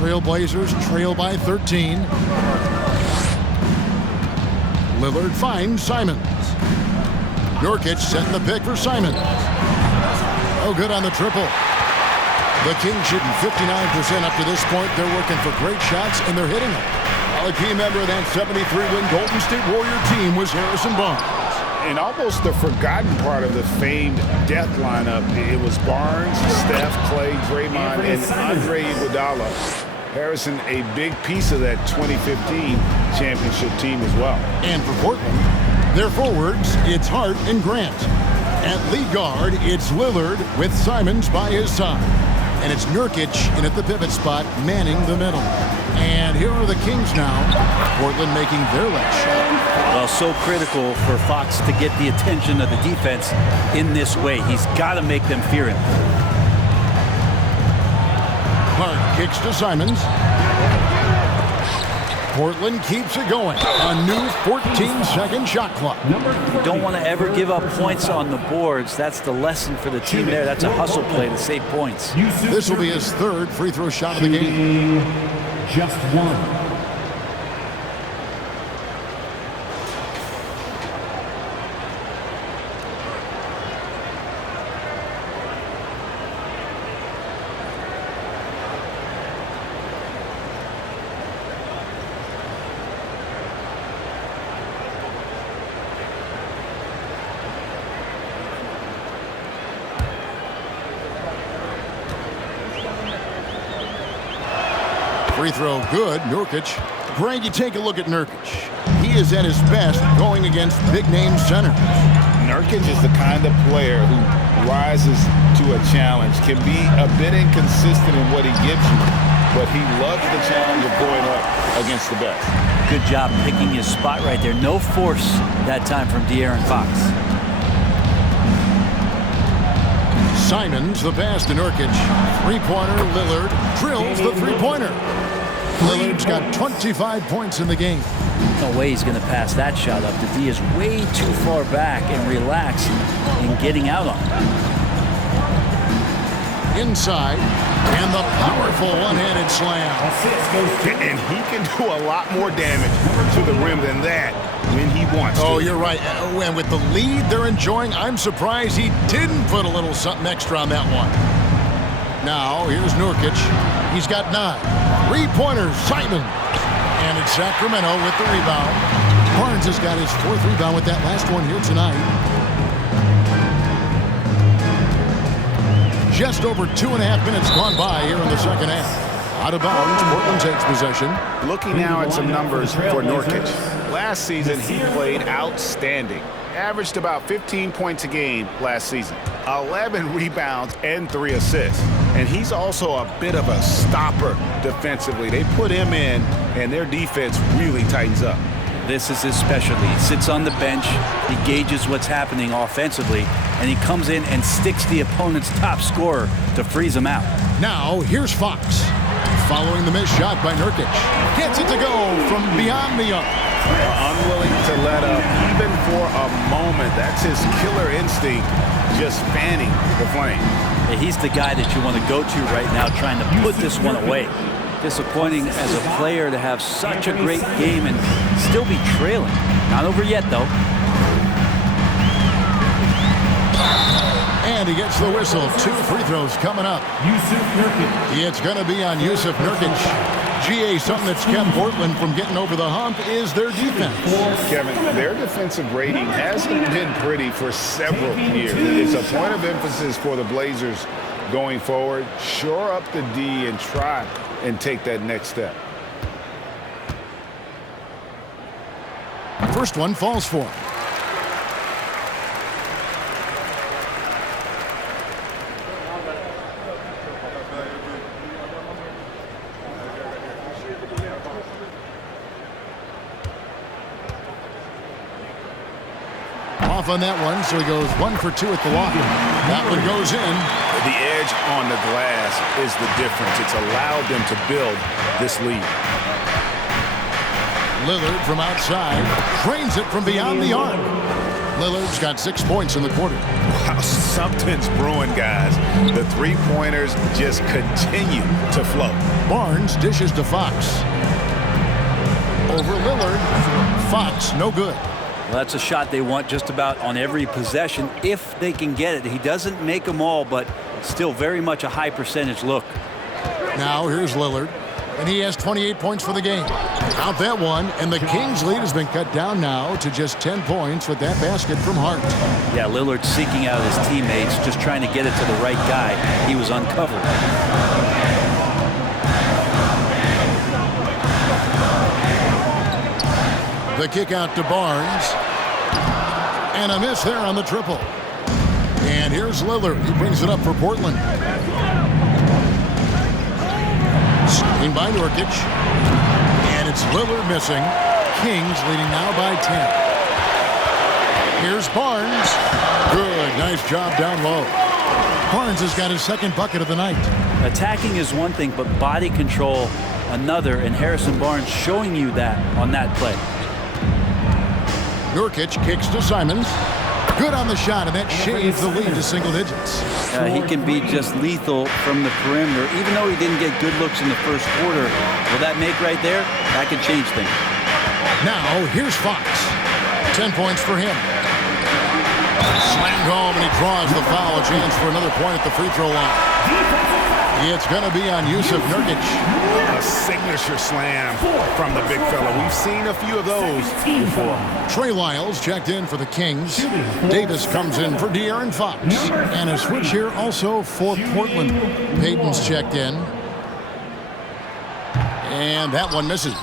Trailblazers trail by 13. Lillard finds Simons. Nurkic setting the pick for Simons. Oh, good on the triple. The Kings shooting 59% up to this point. They're working for great shots, and they're hitting them. Well, a key member of that 73-win Golden State Warrior team was Harrison Barnes. And almost the forgotten part of the famed death lineup, it was Barnes, Steph, Clay, Draymond, and Andre Iguodala. Harrison, a big piece of that 2015 championship team as well. And for Portland, their forwards, it's Hart and Grant. At lead guard, it's Lillard with Simons by his side. And it's Nurkic in at the pivot spot, manning the middle. And here are the Kings now. Portland making their last shot. Well, so critical for Fox to get the attention of the defense in this way. He's got to make them fear him. Hart kicks to Simons. Portland keeps it going. A new 14-second shot clock. You don't want to ever give up points on the boards. That's the lesson for the team there. That's a hustle play to save points. This will be his third free throw shot of the game. Just one. Free throw good. Nurkic. Greg, you take a look at Nurkic. He is at his best going against big-name centers. Nurkic is the kind of player who rises to a challenge, can be a bit inconsistent in what he gives you, but he loves the challenge of going up against the best. Good job picking his spot right there. No force that time from De'Aaron Fox. Simons, the pass to Nurkic. Three-pointer, Lillard drills the three-pointer. Lillard's got 25 points in the game. No way he's going to pass that shot up. The D is way too far back and relaxed in getting out on it. Inside, and the powerful one-handed slam. And he can do a lot more damage to the rim than that when he wants to. Oh, you're right. And with the lead they're enjoying, I'm surprised he didn't put a little something extra on that one. Now, here's Nurkic. He's got 9. Three-pointers, Simon. And it's Sacramento with the rebound. Barnes has got his 4th rebound with that last one here tonight. Just over 2.5 minutes gone by here in the second half. Out of bounds, Portland takes possession. Looking now at some numbers for Nurkic. Last season, he played outstanding. Averaged about 15 points a game last season. 11 rebounds and 3 assists. And he's also a bit of a stopper defensively. They put him in, and their defense really tightens up. This is his specialty. He sits on the bench, he gauges what's happening offensively, and he comes in and sticks the opponent's top scorer to freeze him out. Now, here's Fox. Following the missed shot by Nurkic. Gets it to go from beyond the arc. Unwilling to let up even for a moment. That's his killer instinct, just fanning the flame. He's the guy that you want to go to right now, trying to put this one away. Disappointing as a player to have such a great game and still be trailing. Not over yet, though. And he gets the whistle. 2 free throws coming up. It's going to be on Yusuf Nurkic. GA, something that's kept Portland from getting over the hump is their defense. Kevin, their defensive rating hasn't been pretty for several years. It's a point of emphasis for the Blazers going forward. Shore up the D and try and take that next step. First one falls for him. Off on that one, so he goes 1 for 2 at the line. That one goes in. The edge on the glass is the difference. It's allowed them to build this lead. Lillard from outside drains it from beyond the arc. Lillard's got 6 points in the quarter. Wow, something's brewing, guys. The three-pointers just continue to flow. Barnes dishes to Fox. Over Lillard. Fox, no good. Well, that's a shot they want just about on every possession if they can get it. He doesn't make them all, but still very much a high percentage look. Now here's Lillard, and he has 28 points for the game. Out that one, and the Kings' lead has been cut down now to just 10 points with that basket from Hart. Yeah, Lillard seeking out his teammates, just trying to get it to the right guy. He was uncovered. The kick out to Barnes. And a miss there on the triple. And here's Lillard. He brings it up for Portland. Screen by Nurkic. And it's Lillard missing. Kings leading now by 10. Here's Barnes. Good. Nice job down low. Barnes has got his second bucket of the night. Attacking is one thing, but body control another. And Harrison Barnes showing you that on that play. Nurkic kicks to Simons. Good on the shot, and that shaves the lead to single digits. He can be just lethal from the perimeter. Even though he didn't get good looks in the first quarter, will that make right there? That could change things. Now, here's Fox. 10 points for him. Slammed home, and he draws the foul. A chance for another point at the free throw line. It's going to be on Yusuf Nurkic. A signature slam from the big fella. We've seen a few of those before. Trey Lyles checked in for the Kings. Davis comes in for De'Aaron Fox. And a switch here also for Portland. Payton's checked in. And that one misses.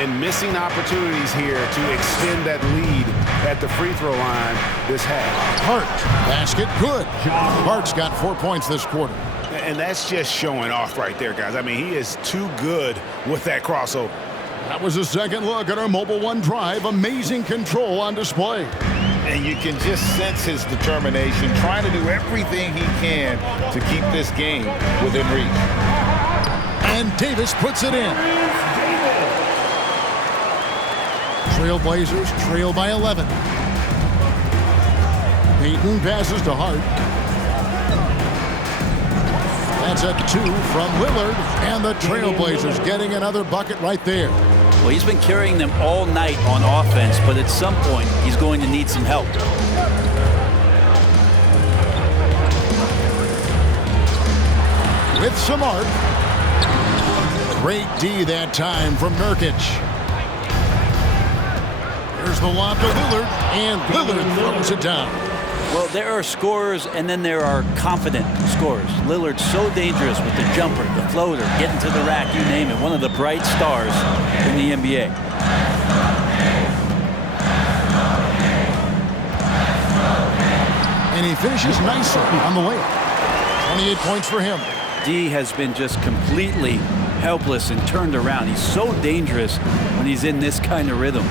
And missing opportunities here to extend that lead at the free throw line this half. Hart, basket, good. Hart's got 4 points this quarter. And that's just showing off right there, guys. I mean, he is too good with that crossover. That was a second look at our Mobile One drive. Amazing control on display. And you can just sense his determination, trying to do everything he can to keep this game within reach. And Davis puts it in. Trailblazers trail by 11. Payton passes to Hart. That's a 2 from Lillard, and the Trailblazers getting another bucket right there. Well, he's been carrying them all night on offense, but at some point, he's going to need some help. With some arc. Great D that time from Nurkic. Here's the lob to Lillard, and Lillard throws it down. Well, there are scorers, and then there are confident scorers. Lillard's so dangerous with the jumper, the floater, getting to the rack, you name it. One of the bright stars in the NBA. And he finishes nicely on the layup. 28 points for him. D has been just completely helpless and turned around. He's so dangerous when he's in this kind of rhythm.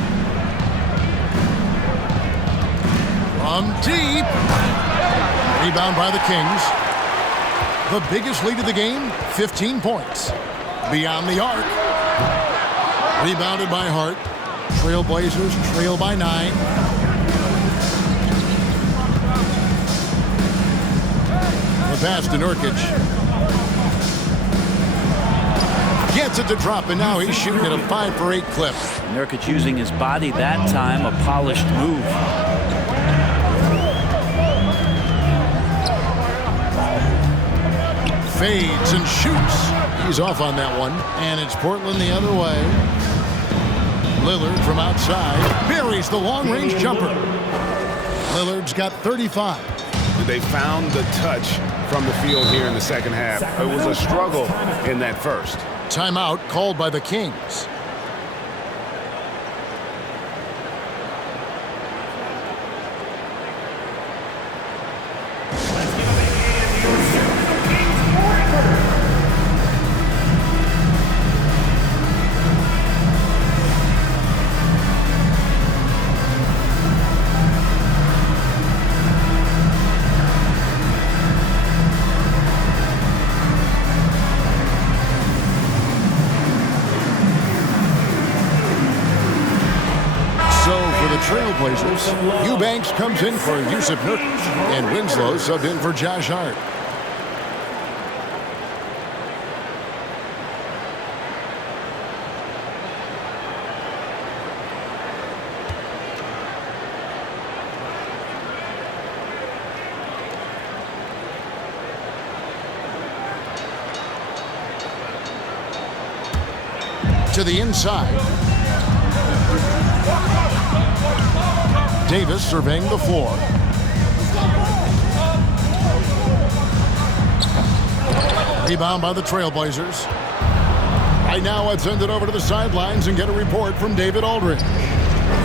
From deep. Rebound by the Kings. The biggest lead of the game, 15 points. Beyond the arc. Rebounded by Hart. Trailblazers trail by 9. The pass to Nurkic. Gets it to drop, and now he's shooting at a 5 for 8 clip. Nurkic using his body that time, a polished move. Fades and shoots. He's off on that one. And it's Portland the other way. Lillard from outside buries the long-range jumper. Lillard's got 35. They found the touch from the field here in the second half. It was a struggle in that first. Timeout called by the Kings. Trailblazers. Eubanks comes in for Yusuf Nurkic, and Winslow subbed in for Josh Hart. To the inside. Davis surveying the floor. Rebound by the Trailblazers. Right now, I'd send it over to the sidelines and get a report from David Aldridge.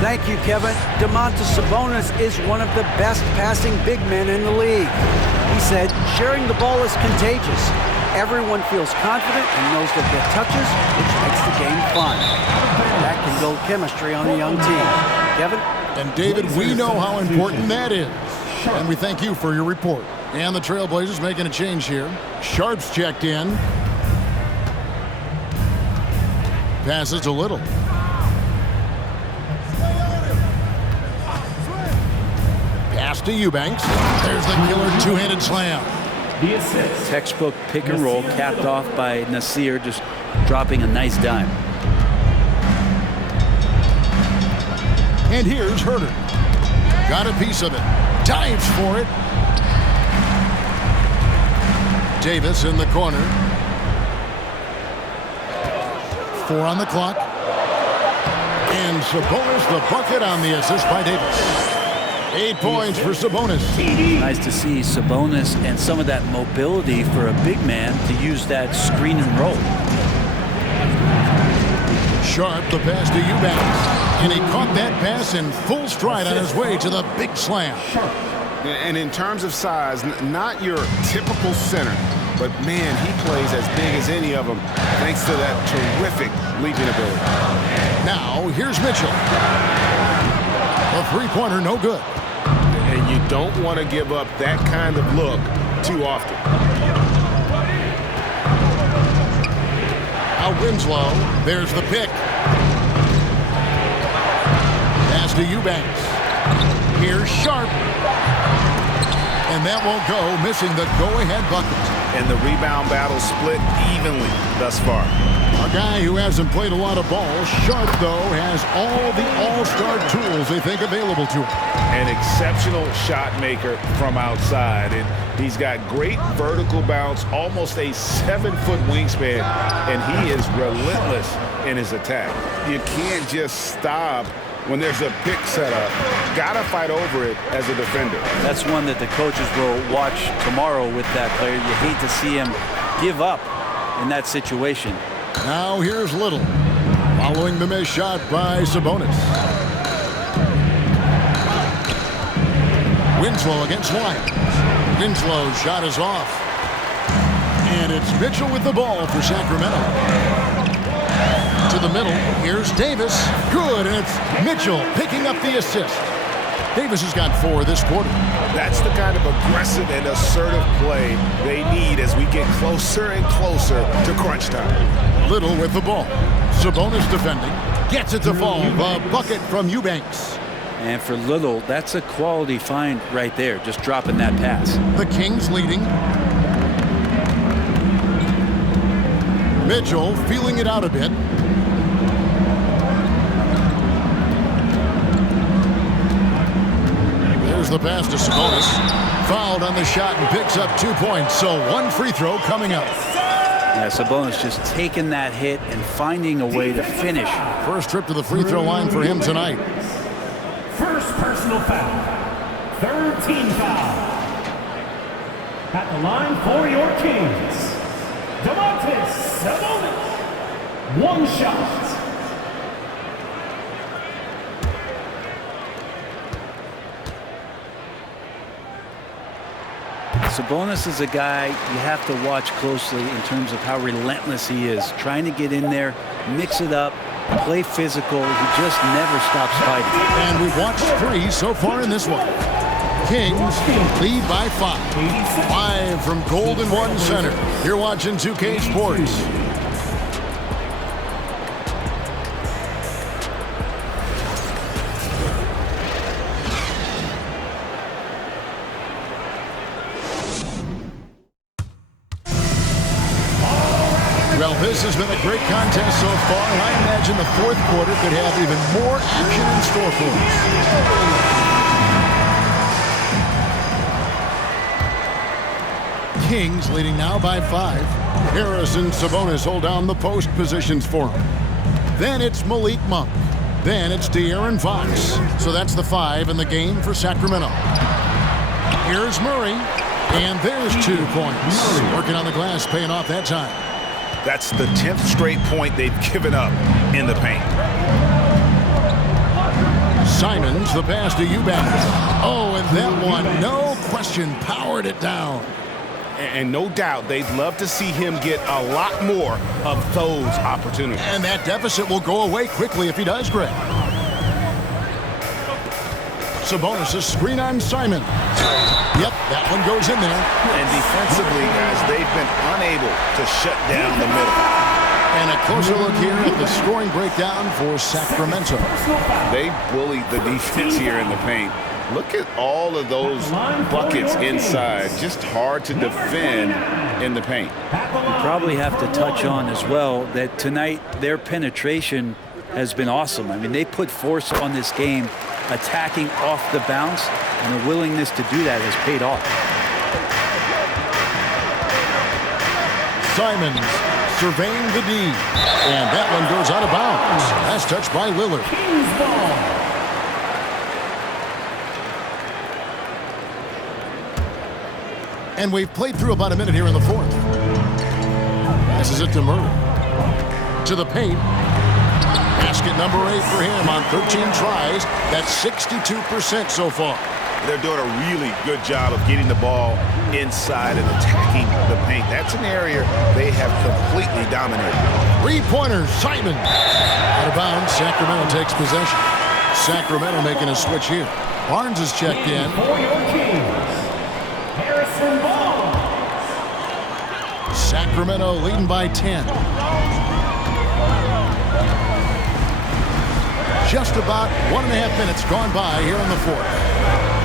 Thank you, Kevin. Domantas Sabonis is one of the best passing big men in the league. He said, sharing the ball is contagious. Everyone feels confident and knows they'll get touches, which makes the game fun. That can build chemistry on a young team. Kevin? And David, we know how important that is. And we thank you for your report. And the Trailblazers making a change here. Sharp's checked in. Passes to Little. Pass to Eubanks. There's the killer two-handed slam. The assist. Textbook pick and roll capped off by Nasir, just dropping a nice dime. And here's Herter. Got a piece of it. Dives for it. Davis in the corner. 4 on the clock. And Sabonis the bucket on the assist by Davis. 8 points for Sabonis. Nice to see Sabonis and some of that mobility for a big man to use that screen and roll. Sharp the pass to Eubanks. And he caught that pass in full stride on his way to the big slam. And in terms of size, not your typical center, but man, he plays as big as any of them thanks to that terrific leaping ability. Now, here's Mitchell. A three-pointer, no good. And you don't want to give up that kind of look too often. Now Winslow, there's the pick. Pass to Eubanks. Here's Sharp. And that won't go, missing the go-ahead bucket. And the rebound battle split evenly thus far. A guy who hasn't played a lot of ball. Sharp, though, has all the all-star tools they think available to him. An exceptional shot maker from outside. And he's got great vertical bounce, almost a 7-foot wingspan. And he is relentless in his attack. You can't just stop when there's a pick set up. Gotta fight over it as a defender. That's one that the coaches will watch tomorrow with that player. You hate to see him give up in that situation. Now here's Little, following the missed shot by Sabonis. Winslow against White. Winslow's shot is off. And it's Mitchell with the ball for Sacramento. To the middle, here's Davis. Good, and it's Mitchell picking up the assist. Davis has got 4 this quarter. That's the kind of aggressive and assertive play they need as we get closer and closer to crunch time. Little with the ball. Sabonis defending. Gets it to fall. The bucket from Eubanks. And for Little, that's a quality find right there, just dropping that pass. The Kings leading. Mitchell feeling it out a bit. There's the pass to Sabonis. Fouled on the shot and picks up 2 points. So 1 free throw coming up. Yeah, Sabonis just taking that hit and finding a way to finish. First trip to the free throw line for him tonight. First personal foul. Third team foul. At the line for your Kings, Domantas Sabonis. 1 shot. Sabonis is a guy you have to watch closely in terms of how relentless he is. Trying to get in there, mix it up, play physical. He just never stops fighting. And we've watched 3 so far in this one. Kings lead by 5. Live from Golden One Center. You're watching 2K Sports. Well, this has been a great contest so far, and I imagine the 4th quarter could have even more action in store for us. Kings leading now by 5. Harris and Sabonis hold down the post positions for him. Then it's Malik Monk. Then it's De'Aaron Fox. So that's the 5 in the game for Sacramento. Here's Murray. And there's 2 points. Working on the glass, paying off that time. That's the 10th straight point they've given up in the paint. Simons, the pass to Eubanks. Oh, and that one, no question, powered it down. And no doubt they'd love to see him get a lot more of those opportunities. And that deficit will go away quickly if he does, Greg. Sabonis' screen on Simon. Yep, that one goes in there. And defensively, guys, they've been unable to shut down the middle. And a closer look here at the scoring breakdown for Sacramento. They bullied the defense here in the paint. Look at all of those buckets inside. Just hard to defend in the paint. You probably have to touch on as well that tonight their penetration has been awesome. I mean, they put force on this game, attacking off the bounce, and the willingness to do that has paid off. Simons surveying the D. And that one goes out of bounds. That's touched by Lillard. And we've played through about a minute here in the 4th. Passes it to Murray. To the paint. Basket number 8 for him on 13 tries. That's 62% so far. They're doing a really good job of getting the ball inside and attacking the paint. That's an area they have completely dominated. 3-pointer, Simon. Out of bounds, Sacramento takes possession. Sacramento making a switch here. Barnes is checked in. For your Kings, Harrison Barnes. Sacramento leading by 10. Just about 1.5 minutes gone by here in the 4th.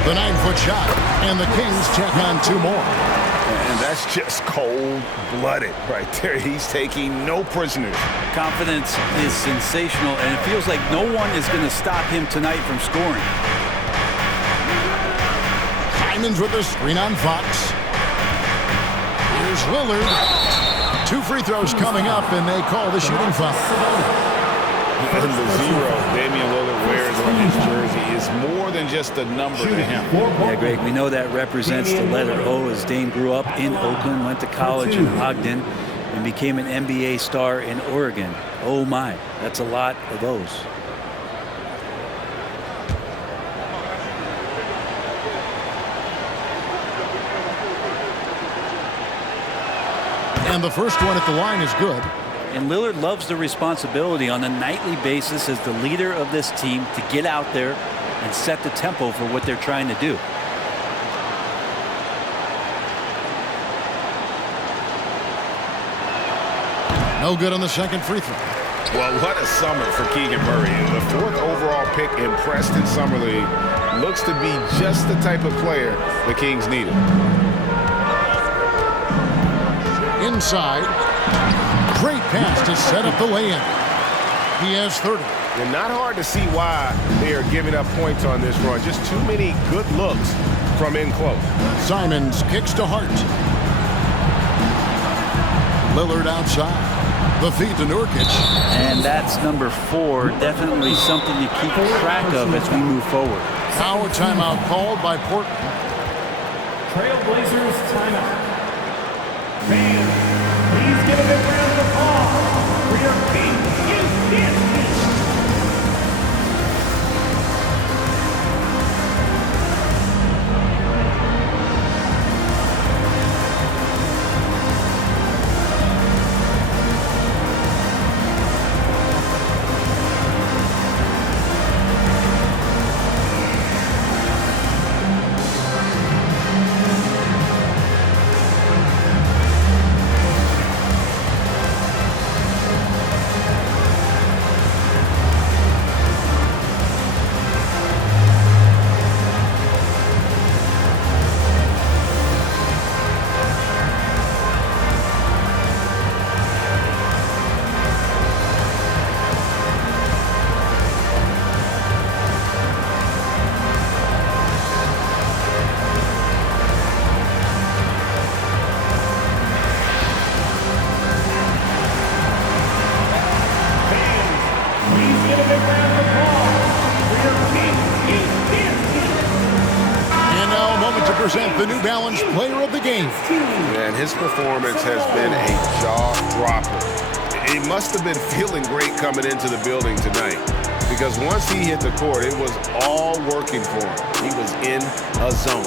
The 9-foot shot, and the Kings check on 2 more. And that's just cold-blooded right there. He's taking no prisoners. Confidence is sensational, and it feels like no one is going to stop him tonight from scoring. Simons with a screen on Fox. Here's Lillard. 2 free throws coming up, and they call the shooting foul. And the 0 Damian Lillard wears on his jersey is more than just a number to him. Yeah, Greg, we know that represents the letter O, as Dame grew up in Oakland, went to college in Ogden, and became an NBA star in Oregon. Oh my, that's a lot of O's. And the first one at the line is good. And Lillard loves the responsibility on a nightly basis as the leader of this team to get out there and set the tempo for what they're trying to do. No good on the second free throw. Well, what a summer for Keegan Murray. The 4th overall pick in Preston Summer League looks to be just the type of player the Kings needed. Inside. Great pass to set up the lay-in. He has 30. And not hard to see why they are giving up points on this run. Just too many good looks from in close. Simons kicks to Hart. Lillard outside. The feed to Nurkic. And that's number 4. Definitely something to keep track of as we move forward. Now a timeout called by Portland. Trailblazers timeout. Fans, please give a big round of applause for your King Houston. balanced player of the game. Man, his performance has been a jaw-dropper. He must have been feeling great coming into the building tonight, because once he hit the court, it was all working for him. He was in a zone.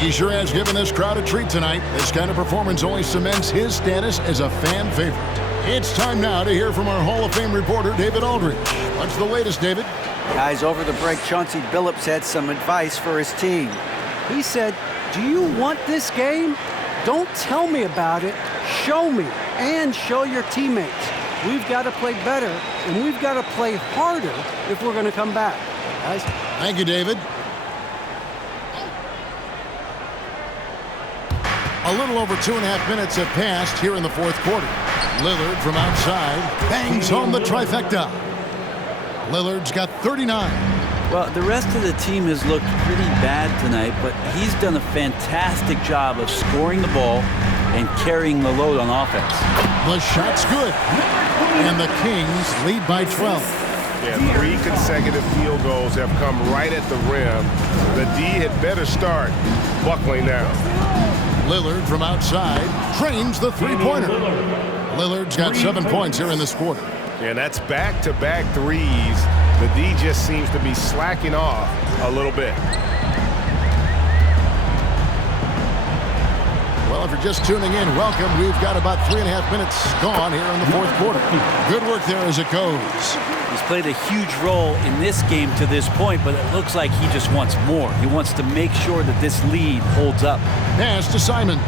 He sure has given this crowd a treat tonight. This kind of performance only cements his status as a fan favorite. It's time now to hear from our Hall of Fame reporter, David Aldridge. What's the latest, David? Guys, over the break, Chauncey Billups had some advice for his team. He said, do you want this game? Don't tell me about it. Show me and show your teammates. We've got to play better, and we've got to play harder if we're going to come back. Guys? Thank you, David. A little over 2.5 minutes have passed here in the fourth quarter. Lillard from outside bangs home the trifecta. Lillard's got 39. Well, the rest of the team has looked pretty bad tonight, but he's done a fantastic job of scoring the ball and carrying the load on offense. The shot's good, and the Kings lead by 12. Yeah, 3 consecutive field goals have come right at the rim. The D had better start buckling down. Lillard from outside trains the three-pointer. Lillard's got 7 points here in this quarter. And that's back-to-back threes. The D just seems to be slacking off a little bit. Well, if you're just tuning in, welcome. We've got about 3.5 minutes gone here in the fourth quarter. Good work there as it goes. He's played a huge role in this game to this point, but it looks like he just wants more. He wants to make sure that this lead holds up. Pass to Simons.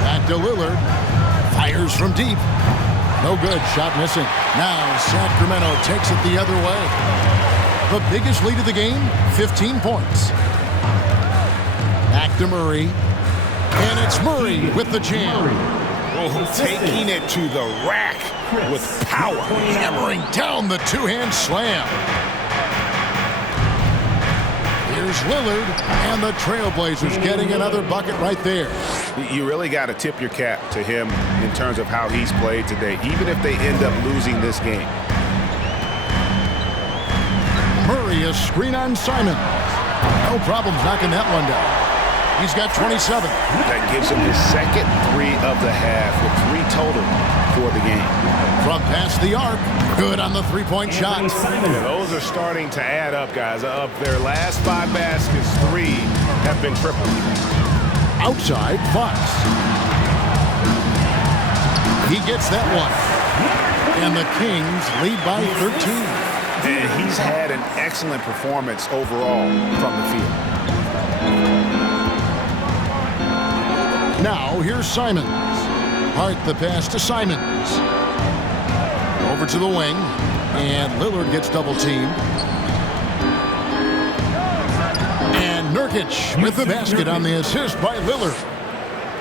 Back to Lillard. Fires from deep. No good. Shot missing. Now Sacramento takes it the other way. The biggest lead of the game, 15 points. Back to Murray. And it's Murray with the jam. Oh, taking it to the rack with power. Hammering down the two-hand slam. Here's Lillard, and the Trailblazers getting another bucket right there. You really got to tip your cap to him in terms of how he's played today, even if they end up losing this game. Murray, a screen on Simon. No problems knocking that one down. He's got 27. That gives him his second 3 of the half, with 3 total for the game. From past the arc, good on the three-point shot. Yeah, those are starting to add up, guys. Of their last 5 baskets, 3 have been triple. Outside, Fox. He gets that one. And the Kings lead by 13. And he's had an excellent performance overall from the field. Now, here's Simons. Hart the pass to Simons. Over to the wing. And Lillard gets double-teamed. And Nurkic with the basket on the assist by Lillard.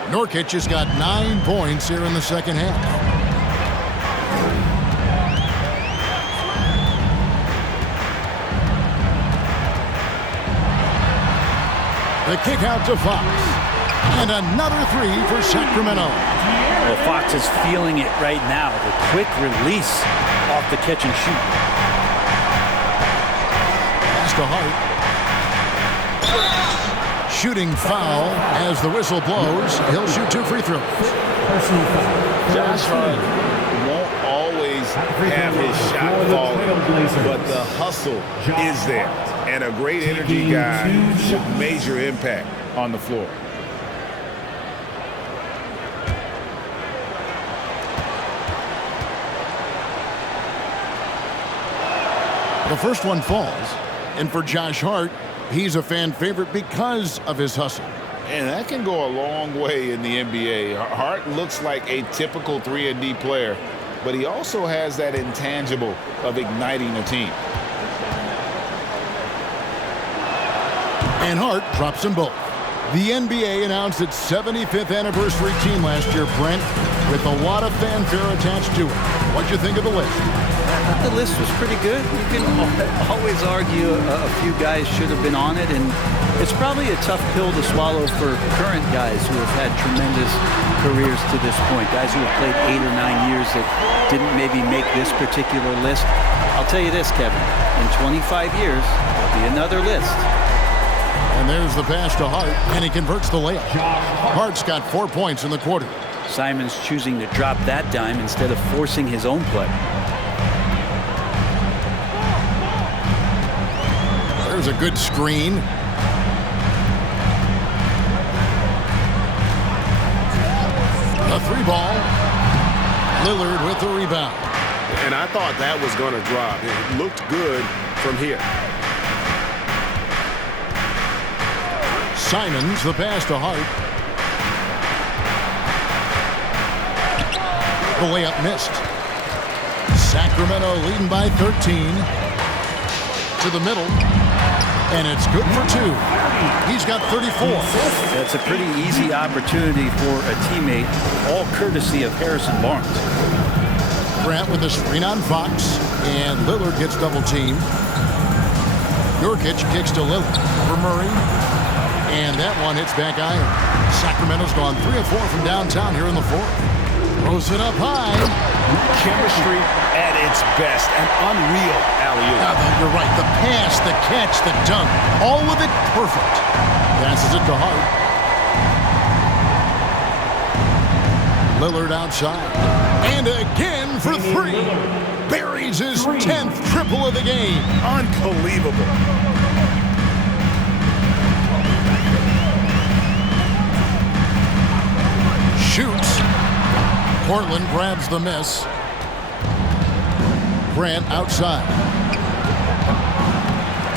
Nurkic has got 9 points here in the second half. The kick out to Fox. And another 3 for Sacramento. Well, Fox is feeling it right now. The quick release off the catch and shoot. Pass to Hart. Shooting foul as the whistle blows. He'll shoot 2 free throws. Josh Hart won't always have his shot falling, but the hustle is there. And a great energy guy with major impact on the floor. The first one falls. And for Josh Hart, he's a fan favorite because of his hustle. And that can go a long way in the NBA. Hart looks like a typical 3-and-D player, but he also has that intangible of igniting a team. And Hart drops them both. The NBA announced its 75th anniversary team last year, Brent, with a lot of fanfare attached to it. What'd you think of the list? I thought the list was pretty good. You can always argue a few guys should have been on it, and it's probably a tough pill to swallow for current guys who have had tremendous careers to this point, guys who have played 8 or 9 years that didn't maybe make this particular list. I'll tell you this, Kevin, in 25 years, there'll be another list. And there's the pass to Hart, and he converts the layup. Hart's got 4 points in the quarter. Simons choosing to drop that dime instead of forcing his own play. There's a good screen. A 3-ball. Lillard with the rebound. And I thought that was going to drop. It looked good from here. Simons, the pass to Hart. The layup missed. Sacramento leading by 13. To the middle. And it's good for 2. He's got 34. That's a pretty easy opportunity for a teammate, all courtesy of Harrison Barnes. Grant with the screen on Fox, and Lillard gets double-teamed. Nurkic kicks to Lillard for Murray, and that one hits back iron. Sacramento's gone 3 of 4 from downtown here in the fourth. Throws it up high. Chemistry at its best. An unreal alley-oop. You're right. The pass, the catch, the dunk. All of it perfect. Passes it to Hart. Lillard outside. And again for 3. Buries his 10th triple of the game. Unbelievable. Shoots. Portland grabs the miss. Grant outside.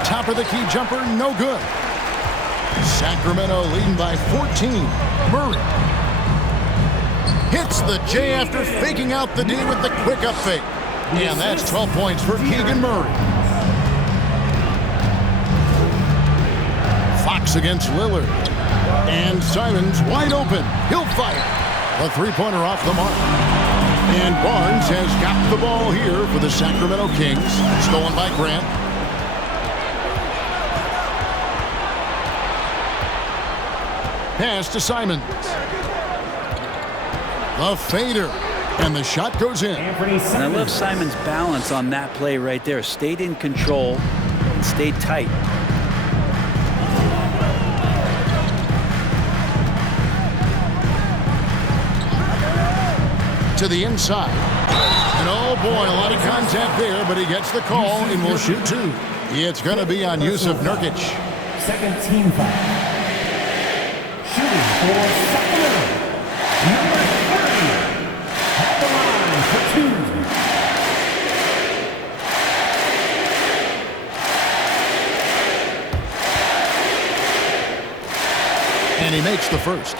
Top of the key jumper, no good. Sacramento leading by 14. Murray hits the J after faking out the D with the quick up fake. And that's 12 points for Keegan Murray. Fox against Lillard. And Simons wide open. He'll fire. A 3-pointer off the mark. And Barnes has got the ball here for the Sacramento Kings. Stolen by Grant. Pass to Simons. A fader. And the shot goes in. And I love Simons' balance on that play right there. Stayed in control and stayed tight. To the inside. And oh boy, a lot of contact there, but he gets the call and will shoot 2. It's going to be on Yusuf Nurkic. Second team foul. Shooting for Sacramento. Number 30. At the line for 2. And he makes the first.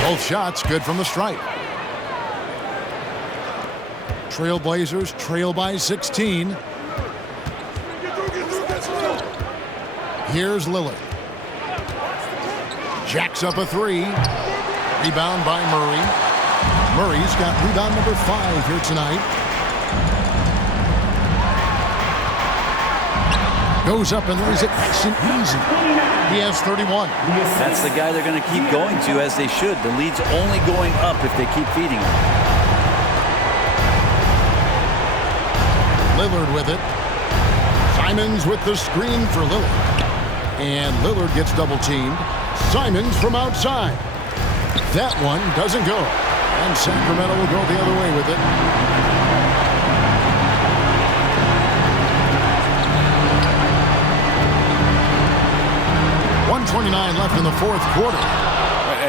Both shots good from the stripe. Trailblazers trail by 16. Here's Lillard. Jacks up a 3. Rebound by Murray. Murray's got rebound number 5 here tonight. Goes up and lays it nice and easy. He has 31. That's the guy they're going to keep going to, as they should. The lead's only going up if they keep feeding him. Lillard with it. Simons with the screen for Lillard. And Lillard gets double-teamed. Simons from outside. That one doesn't go. And Sacramento will go the other way with it. .29 left in the fourth quarter.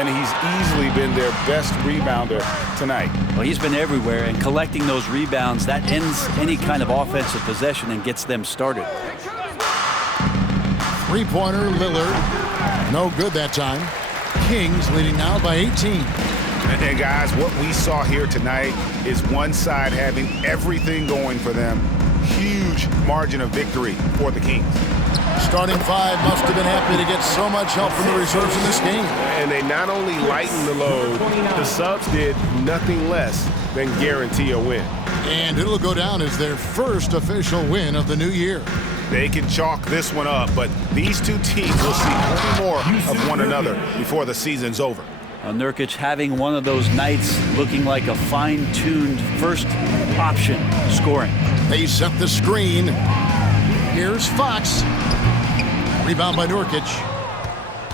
And he's easily been their best rebounder tonight. Well, he's been everywhere, and collecting those rebounds, that ends any kind of offensive possession and gets them started. Three-pointer, Lillard. No good that time. Kings leading now by 18. And guys, what we saw here tonight is one side having everything going for them. Huge margin of victory for the Kings. Starting 5 must have been happy to get so much help from the reserves in this game. And they not only lightened the load, the subs did nothing less than guarantee a win. And it'll go down as their first official win of the new year. They can chalk this one up, but these two teams will see plenty more of one another before the season's over. Nurkic having one of those nights looking like a fine-tuned first option scoring. They set the screen. Here's Fox. Rebound by Nurkic.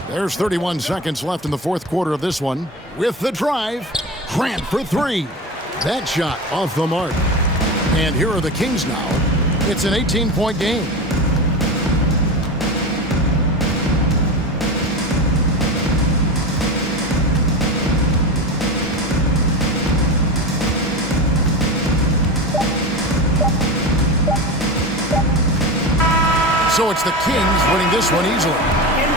There's 31 seconds left in the fourth quarter of this one. With the drive, Grant for three. That shot off the mark. And here are the Kings now. It's an 18-point game. So it's the Kings winning this one easily.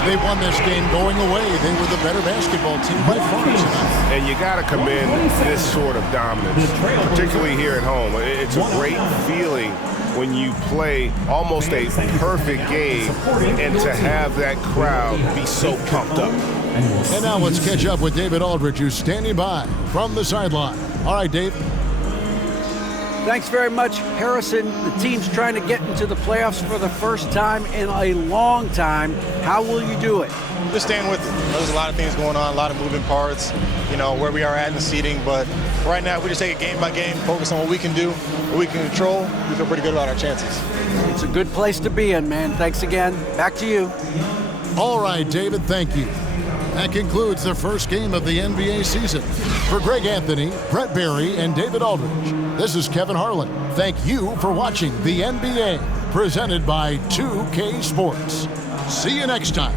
They won this game going away. They were the better basketball team by far tonight. And you got to commend this sort of dominance, particularly here at home. It's a great feeling when you play almost a perfect game and to have that crowd be so pumped up. And now let's catch up with David Aldridge, who's standing by from the sideline. All right, Dave. Thanks very much, Harrison. The team's trying to get into the playoffs for the first time in a long time. How will you do it? Just staying with it. There's a lot of things going on, a lot of moving parts, where we are at in the seeding. But right now, if we just take it game by game, focus on what we can do, what we can control, we feel pretty good about our chances. It's a good place to be in, man. Thanks again. Back to you. All right, David, thank you. That concludes the first game of the NBA season. For Greg Anthony, Brett Barry, and David Aldridge, this is Kevin Harlan. Thank you for watching the NBA, presented by 2K Sports. See you next time.